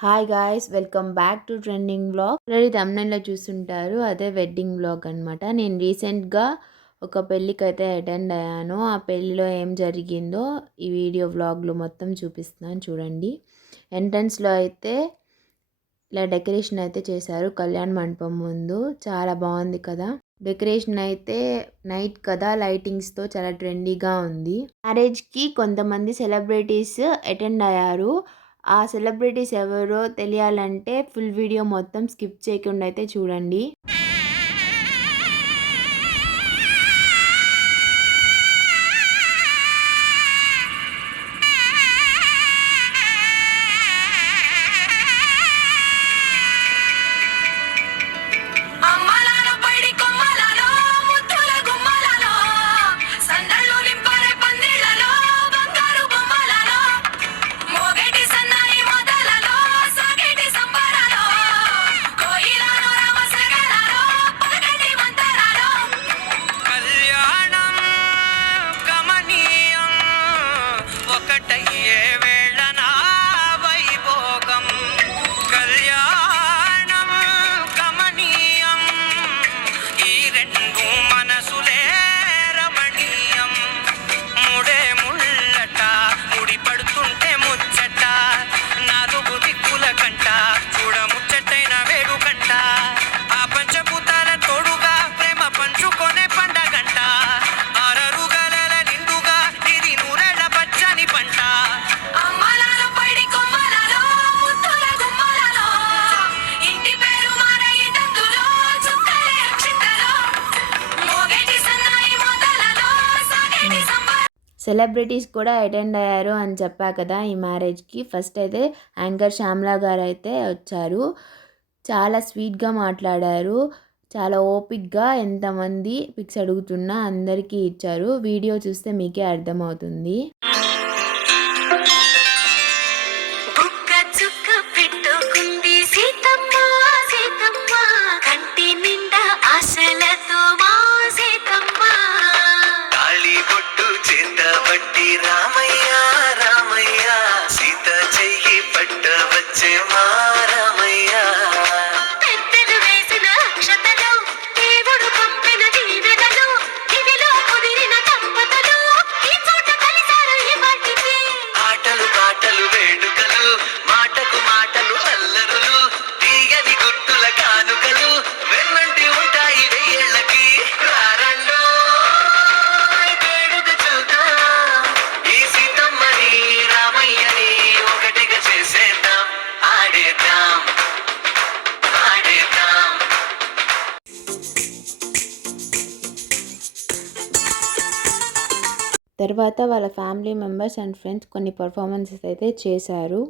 Hi guys, welcome back to trending vlog. Already తమ్నైల్లో చూస్తుంటారు, అదే వెడ్డింగ్ వ్లాగ్ అనమాట. నేను రీసెంట్గా ఒక పెళ్ళికైతే అటెండ్ అయ్యాను. ఆ పెళ్ళిలో ఏం జరిగిందో ఈ వీడియో వ్లాగ్లో మొత్తం చూపిస్తున్నాను చూడండి. ఎంట్రన్స్లో అయితే ఇలా డెకరేషన్ అయితే చేశారు కళ్యాణ మండపం ముందు. చాలా బాగుంది కదా. డెకరేషన్ అయితే నైట్ కదా, లైటింగ్స్తో చాలా ట్రెండీగా ఉంది. మ్యారేజ్కి కొంతమంది సెలబ్రిటీస్ అటెండ్ అయ్యారు. ఆ సెలబ్రిటీస్ ఎవరో తెలియాలంటే ఫుల్ వీడియో మొత్తం స్కిప్ చేయకుండా అయితే చూడండి. సెలబ్రిటీస్ కూడా అటెండ్ అయ్యారు అని చెప్పా కదా ఈ మ్యారేజ్కి. ఫస్ట్ అయితే యాంకర్ శ్యామ్లా గారు అయితే వచ్చారు. చాలా స్వీట్గా మాట్లాడారు. చాలా ఓపిక్గా ఎంతమంది పిక్స్ అడుగుతున్నా అందరికీ ఇచ్చారు. వీడియో చూస్తే మీకే అర్థమవుతుంది. తర్వాత వాళ్ళ ఫ్యామిలీ మెంబర్స్ అండ్ ఫ్రెండ్స్ కొన్ని పర్ఫార్మెన్సెస్ అయితే చేశారు.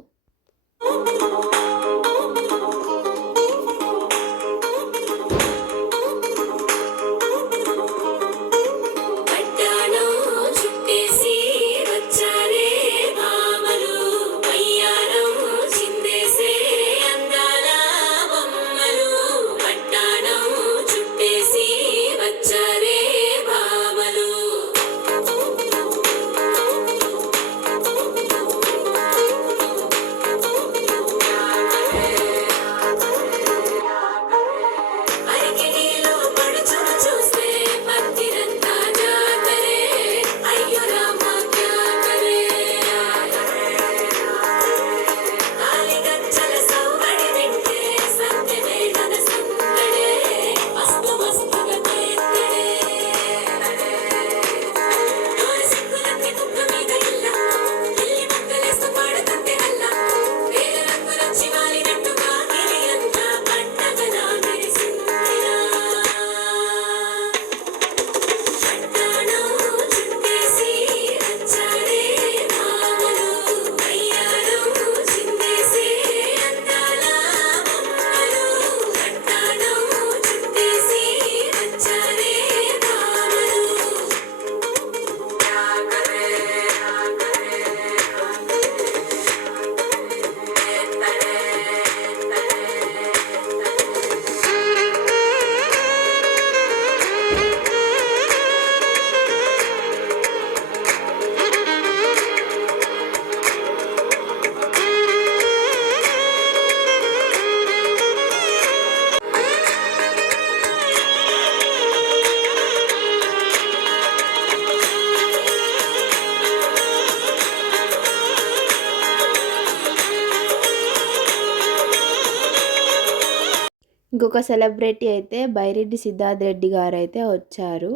ఇంకొక సెలబ్రిటీ అయితే బైరెడ్డి సిద్ధార్థ్ రెడ్డి గారైతే వచ్చారు.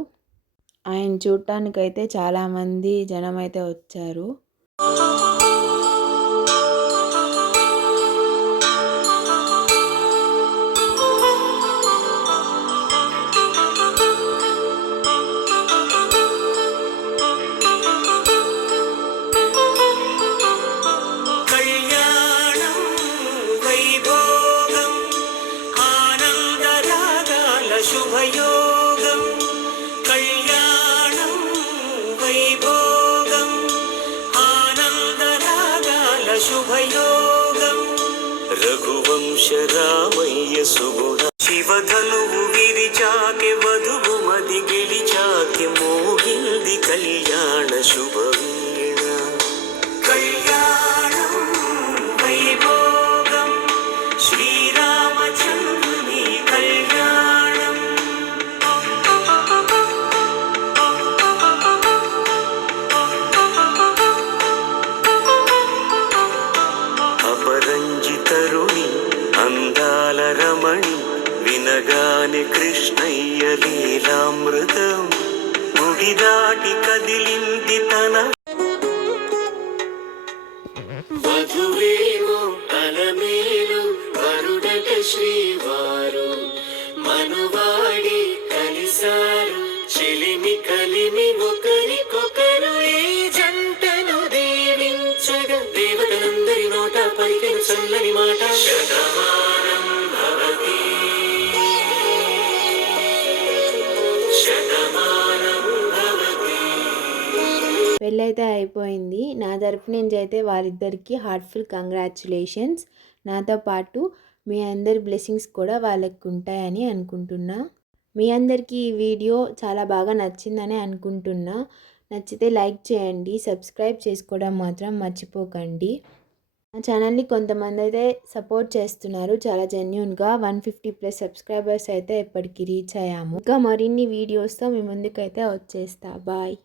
ఆయన చూడటానికైతే చాలామంది జనమైతే వచ్చారు. శుభయోగం కళ్యాణం వైభోగం ఆనందరాగాల శుభయోగం రఘువంశ రామయ్య సుగుణ శివధనువు విరిచాకె వధువు మది గెలిచాకె మోగింది కళ్యాణ శుభవీణ కళ్యాణం వైభోగం శ్రీరామచంద్రుని కళ్యాణం అపరంజితరుణి అందాల రమణి వినగానే కృష్ణయ్య లీలామృతం గుడి దాటి కదిలింది తన వధువేమో అలమేలు వరుడట శ్రీవారు మనువాడి కలిసారు చెలిమి కలిమి ఒకరికొకరు ఈ జంటను దీవించగా దేవతలందరి నోట పలికిన చల్లని మాట శతమానం భవతి శతమానం భవతి. పెళ్ళైతే అయిపోయింది. నా తరపు నుంచి అయితే వాళ్ళిద్దరికీ హార్ట్ఫుల్ కంగ్రాచ్యులేషన్స్. నాతో పాటు మీ అందరి బ్లెస్సింగ్స్ కూడా వాళ్ళకి ఉంటాయని అనుకుంటున్నా. మీ అందరికీ ఈ వీడియో చాలా బాగా నచ్చిందని అనుకుంటున్నా. నచ్చితే లైక్ చేయండి, సబ్స్క్రైబ్ చేసుకోవడం మాత్రం మర్చిపోకండి. నా ఛానల్ని కొంతమంది అయితే సపోర్ట్ చేస్తున్నారు చాలా జెన్యూన్గా. 150+ సబ్స్క్రైబర్స్ అయితే ఇప్పటికి రీచ్ అయ్యాము. ఇంకా మరిన్ని వీడియోస్తో మీ ముందుకైతే వచ్చేస్తా. బాయ్.